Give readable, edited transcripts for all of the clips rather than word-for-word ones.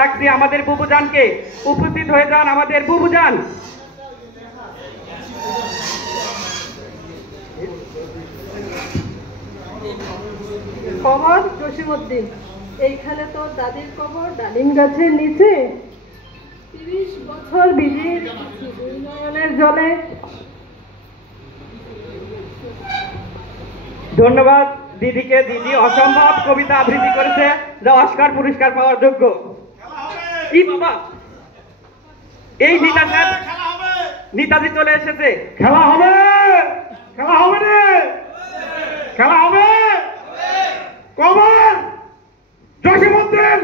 ডাকছি আমাদের বুবুজানকে, উপস্থিত হয়ে যান আমাদের বুবুজান। কবর জসিমউদ্দিন, এইখানে তো দাদির কবর ডালিম গাছের নিচে। 30 বছর বিজির নয়নের জলে। ধন্যবাদ দিদিকে, দিদি অসম্ভব কবিতা আবৃত্তি করেছে যা অস্কার পুরস্কার পাওয়ার যোগ্য। কি বাবা, এই নেতা সাহেব নেতাজি চলে এসেছে। খেলা হবে, খেলা হবে রে, খেলা হবে। কবর জসিমউদ্দিন,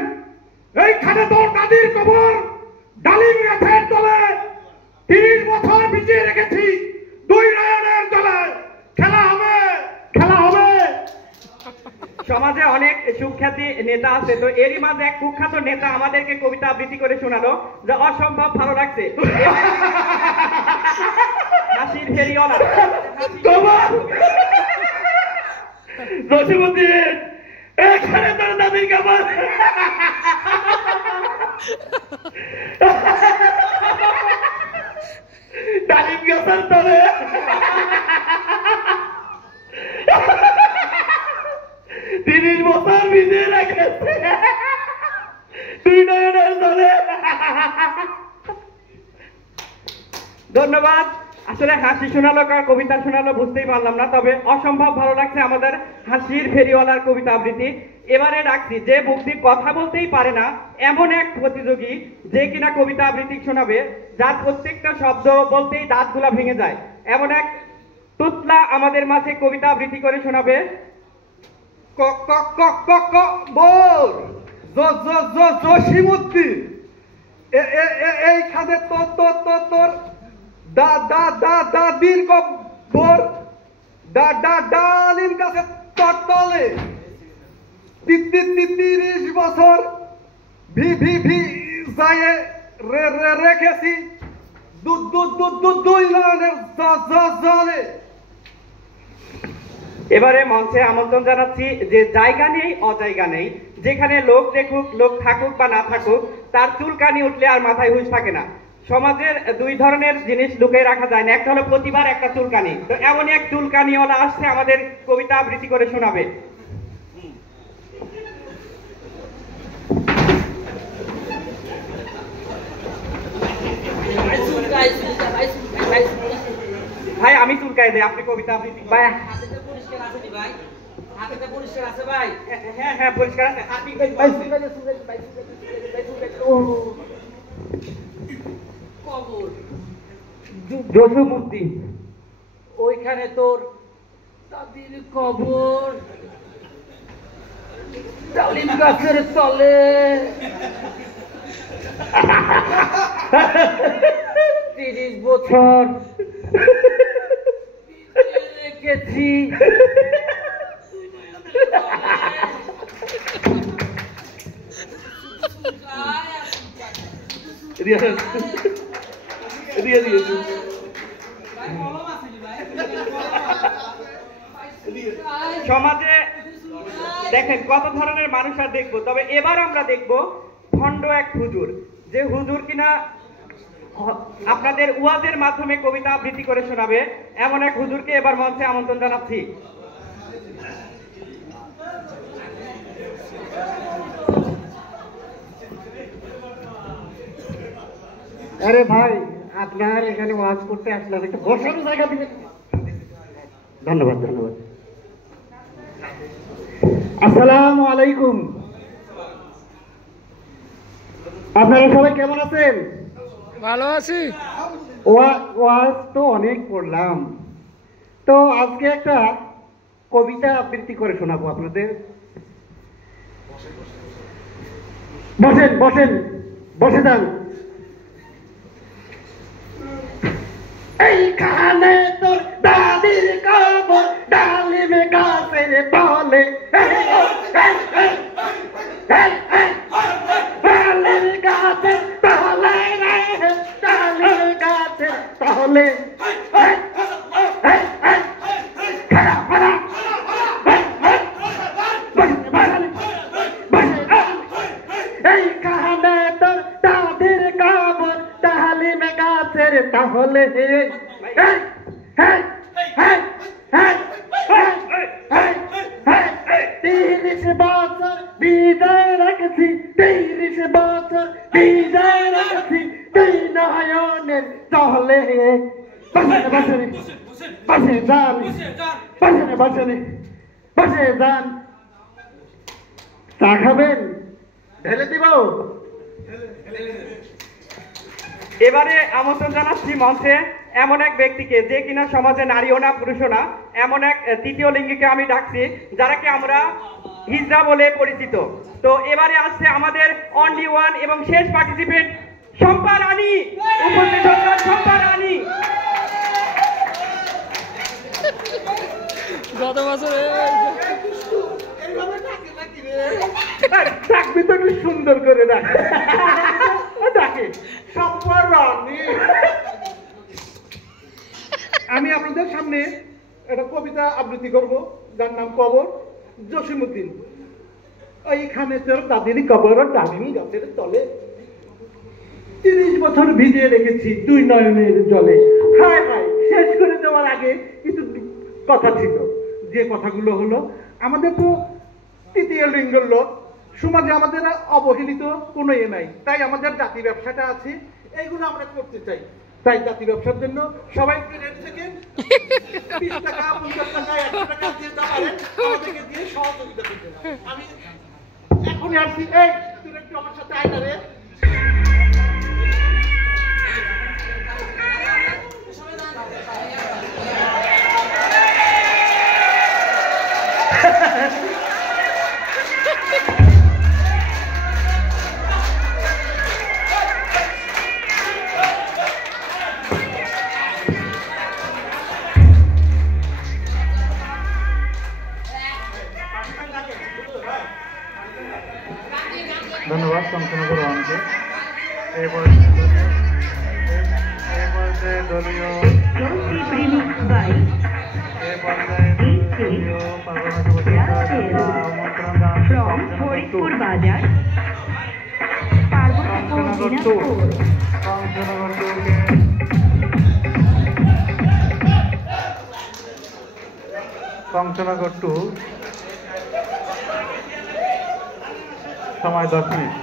এইখানে তোর দাদির কবর ডালিম গাছের তলে। 30 বছর ভিজিয়ে রেখেছি দুই নয়নের জলে। খেলা হবে, খেলা হবে। সমাজে অনেক সুখ্যাতি নেতা আছে, তো এরই মাঝে এক কুখ্যাত নেতা আমাদেরকে কবিতা আবৃত্তি করে শোনালো যা অসম্ভব ভালো লাগছে। হাসির ফেরিওয়ালা জসিমউদ্দিন, এখানে তোর দাদির কবর ডালিম গাছের তলে। 30 বছর ভিজিয়ে রেখেছে দুই নয়নের জলে। ধন্যবাদ। আসলে হাসি শোনালো কার কবিতা শোনালো বুঝতেই পারলাম না, তবে অসম্ভব ভালো লাগছে আমাদের হাসির ফেরিওয়ালার কবিতা আবৃত্তি। এবারে ডাকছি যে মুক্তি কথা বলতেই পারে না এমন এক প্রতিযোগী, যে কিনা কবিতা আবৃত্তি শোনাবে যার প্রত্যেকটা শব্দ বলতেই দাঁতগুলা ভেঙে যায়, এমন এক তুতলা আমাদের মাঝে কবিতা আবৃত্তি করে শোনাবে। জসিমউদ্দিন, এইখানে তোর দাদির কবর ডালিম গাছে তলে। 30 বছর রেখেছি দুই নয়নের জলে। এবারে মঞ্চে আমন্ত্রণ জানাচ্ছি যে জায়গা নেই অজায়গা নেই, যেখানে লোক দেখুক, লোক থাকুক বা না থাকুক, তার চুলকানি উঠলে আর মাথায় হুঁশ থাকে না। সমাজের দুই ধরনের জিনিস লুকিয়ে রাখা যায় না, একটা হলো প্রতিবার, একটা চুলকানি। তো এমনই এক চুলকানিওয়ালা আসছে আমাদের কবিতা আবৃত্তি করে শোনাবে। ভাই আমি চুলকাই দেই, আপনি কবিতা আবৃত্তি। ভাই হ্যাঁ হ্যাঁ পরিষ্কার আছে। জসিমউদ্দিন, ওইখানে তোর দাদির কবর ডালিম গাছের তলে। 30 বছর রেখেছি সমাজে দেখেন কত ধরনের মানুষ আর দেখবো, তবে এবার আমরা দেখবো ভণ্ড এক হুজুর, যে হুজুর কিনা আপনাদের ওয়াজের মাধ্যমে কবিতা আবৃত্তি করে শোনাবে। এমন এক হুজুরকে এবার মঞ্চে আমন্ত্রণ জানাচ্ছি। আরে ভাই, আপনার এখানে ওয়াজ করতে আসলাম, একটু বসার জায়গা দিবেন। ধন্যবাদ ধন্যবাদ। আসসালামু আলাইকুম। আপনারা সবাই কেমন আছেন? ভালো আছি। ওয়াজ তো অনেক করলাম, তো আজকে একটা কবিতা আবৃত্তি করে শোনাবো আপনাদের। বসেন বসেন, বসে যান। এইখানে তোর দাদির কবর ডালিম গাছের তলে। ডালিম গাছের তলে, ডালিম গাছের তলে। এইখানে তাহলে তিরিশ বছর বিদায় রেখেছি, 30 বছর বিদায় রেখেছি, দুই নয়নের চলে বাসনে বাসনে বাসে যান, বাসনে বাসনে বাসে যান। চা খাবেন? ঢেলে দিব? এবারে আমন্ত্রণ জানাচ্ছি মঞ্চে এমন এক ব্যক্তিকে যে কিনা সমাজে নারীও না পুরুষও না, এমন এক তৃতীয় লিঙ্গকে আমি ডাকছি যারাকে আমরা হিজড়া বলে পরিচিত। তো এবারে আসছে আমাদের অনলি ওয়ান এবং শেষ পার্টিসিপেন্ট শম্পা রানী। উপস্থিত হচ্ছেন শম্পা রানী। গত বছরে ডাকবি তো একটু সুন্দর করে ডাকে শম্পা রানী। আমি আপনাদের সামনে একটা কবিতা আবৃত্তি করব, যার নাম কবর। জসিমউদ্দিন। ওইখানে তোর দাদির কবর, ডালিমি গাছের তলে 30 বছর ভিজিয়ে রেখেছি দুই নয়নের জলে। হায় হায়, শেষ করে দেওয়ার আগে কিছু কথা ছিল, যে কথাগুলো হলো, আমাদের তো তৃতীয় লিঙ্গের লোক, সমাজে আমাদের অবহেলিত কোনো নাই, তাই আমাদের জাতি ব্যবসাটা আছে, এইগুলো আমরা করতে চাই। তাই জাতি ব্যবসার জন্য সবাই রেট থেকে 20 টাকা, 50 টাকা, 100 টাকা দিয়ে পারেন, আমাদেরকে দিয়ে সহযোগিতা করতে। আমি এখনই আসছি। এই তুই একটু আমার সাথে আয় না রে। ধন্যবাদ সম্পূর্ণ রহমানকে। এই পর্যায়ে দলীয় from Horispur Bazar, Parvati Dinapur. Kangshanagar 2, সময় 10 মিনিট।